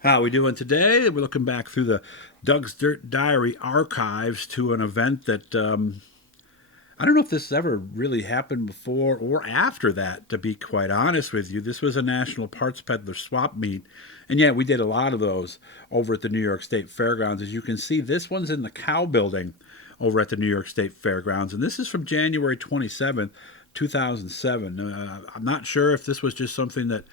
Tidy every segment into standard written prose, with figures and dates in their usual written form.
How are we doing today? We're looking back through the Doug's Dirt Diary archives to an event that I don't know if this has ever really happened before or after that, to be quite honest with you. This was a National Parts Peddler Swap meet. And yeah, we did a lot of those over at the New York State Fairgrounds. As you can see, this one's in the Cow Building over at the New York State Fairgrounds. And this is from January 27th, 2007. I'm not sure if this was just something that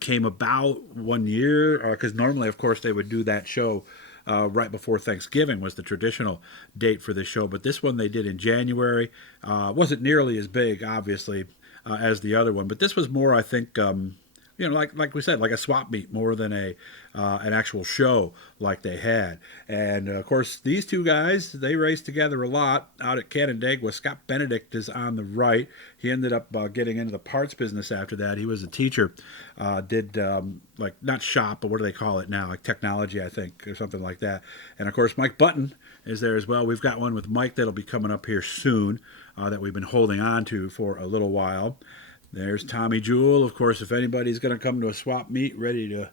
came about one year, because normally, of course, they would do that show right before Thanksgiving was the traditional date for this show. But this one they did in January. Wasn't nearly as big, obviously, as the other one. But this was more, I think, like we said, like a swap meet more than a an actual show like they had. And of course, these two guys they raced together a lot out at Canandaigua. Scott Benedict is on the right. He ended up getting into the parts business after that. He was a teacher, did like not shop, but what do they call it now? Like technology, I think, or something like that. And of course, Mike Button is there as well. We've got one with Mike that'll be coming up here soon that we've been holding on to for a little while. There's Tommy Jewell. Of course, if anybody's going to come to a swap meet ready to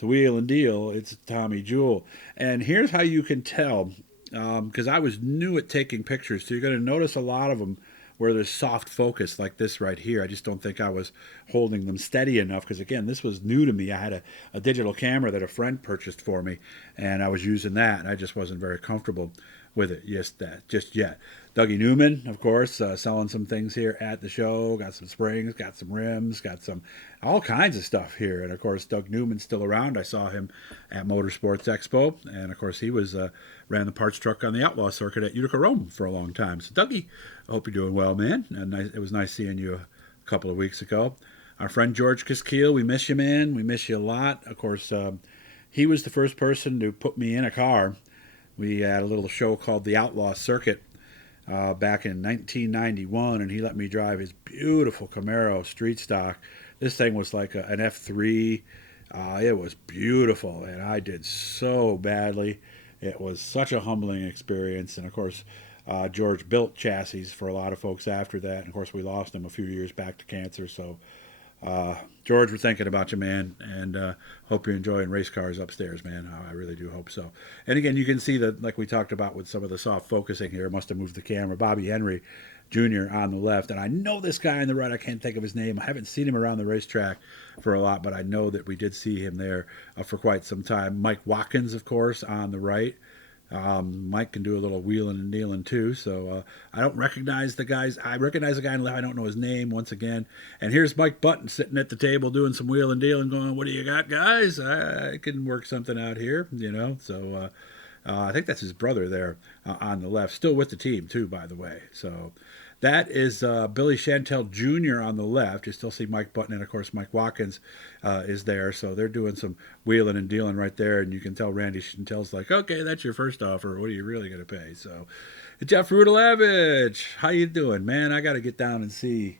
wheel and deal, it's Tommy Jewell. And here's how you can tell, because I was new at taking pictures, so you're going to notice a lot of them where there's soft focus like this right here. I just don't think I was holding them steady enough because, again, this was new to me. I had a digital camera that a friend purchased for me, and I was using that, and I just wasn't very comfortable with it just yet. Dougie Newman, of course, selling some things here at the show. Got some springs, got some rims, got some all kinds of stuff here. And of course, Doug Newman's still around. I saw him at Motorsports Expo, and of course, he was ran the parts truck on the Outlaw circuit at Utica Rome for a long time. So, Dougie, I hope you're doing well, man. And it was nice seeing you a couple of weeks ago. Our friend George Kiskiel, we miss you, man. We miss you a lot. Of course, he was the first person to put me in a car. We had a little show called the Outlaw Circuit back in 1991, and he let me drive his beautiful Camaro street stock. This thing was like an F3. It was beautiful, and I did so badly. It was such a humbling experience, and of course, George built chassis for a lot of folks after that. And of course, we lost him a few years back to cancer. So, George, we're thinking about you, man, and hope you're enjoying race cars upstairs, man. I really do hope so. And again, you can see that, like we talked about with some of the soft focusing here, must have moved the camera. Bobby Henry Jr. on the left, and I know this guy on the right. I can't think of his name. I haven't seen him around the racetrack for a lot, but I know that we did see him there for quite some time. Mike Watkins, of course, on the right. Mike can do a little wheeling and dealing too. So I don't recognize the guys. I recognize the guy on the left. I don't know his name once again. And here's Mike Button sitting at the table doing some wheel and dealing, going, "What do you got, guys? I can work something out here, you know." So I think that's his brother there on the left, still with the team too, by the way. So that is Billy Chantel Jr. on the left. You still see Mike Button, and of course Mike Watkins is there. So they're doing some wheeling and dealing right there, and you can tell Randy Chantel's like, "Okay, that's your first offer. What are you really going to pay?" So Jeff Rudalavich, how you doing, man? I got to get down and see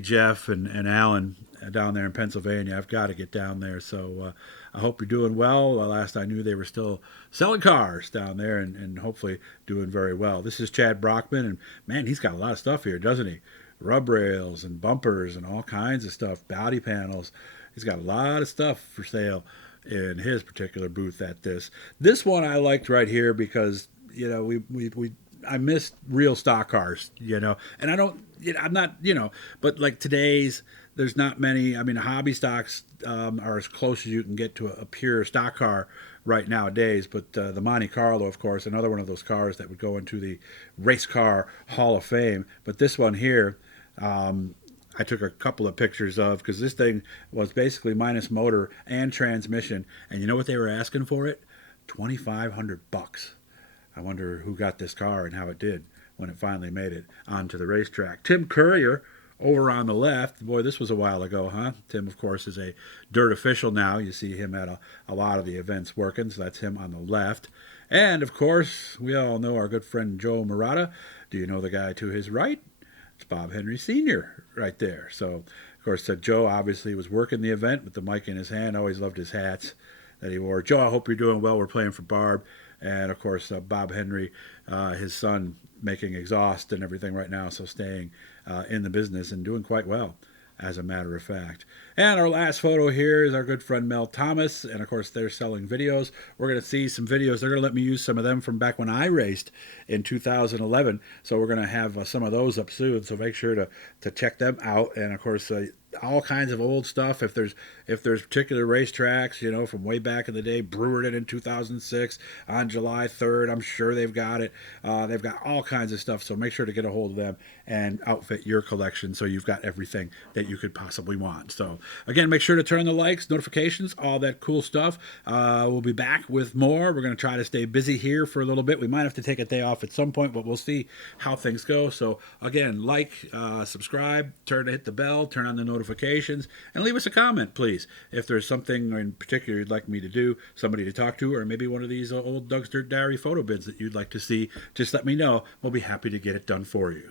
Jeff and Alan down there in Pennsylvania. I've got to get down there. So I hope you're doing well. Last I knew, they were still selling cars down there and hopefully doing very well. This is Chad Brockman, and man, he's got a lot of stuff here, doesn't he? Rub rails and bumpers and all kinds of stuff, body panels. He's got a lot of stuff for sale in his particular booth at this. This one I liked right here because we I miss real stock cars, and I don't, I'm not, but like today's, there's not many. I mean, hobby stocks are as close as you can get to a pure stock car right nowadays. But the Monte Carlo, of course, another one of those cars that would go into the race car Hall of Fame. But this one here, I took a couple of pictures of because this thing was basically minus motor and transmission. And you know what they were asking for it? $2,500. I wonder who got this car and how it did when it finally made it onto the racetrack. Tim Courier over on the left. Boy, this was a while ago, huh? Tim, of course, is a dirt official now. You see him at a lot of the events working, so that's him on the left. And, of course, we all know our good friend Joe Murata. Do you know the guy to his right? It's Bob Henry Sr. right there. So, of course, Joe obviously was working the event with the mic in his hand. Always loved his hats that he wore. Joe, I hope you're doing well. We're playing for Barb. And, of course, Bob Henry, his son, making exhaust and everything right now, so staying in the business and doing quite well, as a matter of fact. And our last photo here is our good friend Mel Thomas, and of course they're selling videos. We're going to see some videos. They're going to let me use some of them from back when I raced in 2011. So we're going to have some of those up soon. So make sure to check them out. And of course, all kinds of old stuff. If there's particular racetracks, from way back in the day, Brewerton in 2006 on July 3rd, I'm sure they've got it. They've got all kinds of stuff. So make sure to get a hold of them and outfit your collection so you've got everything that you could possibly want. So again, make sure to turn the likes, notifications, all that cool stuff. We'll be back with more. We're going to try to stay busy here for a little bit. We might have to take a day off at some point, but we'll see how things go. So again, subscribe, hit the bell, turn on the notifications, and leave us a comment, please. If there's something in particular you'd like me to do, somebody to talk to, or maybe one of these old Doug's Dirt Diary photo bids that you'd like to see, just let me know. We'll be happy to get it done for you.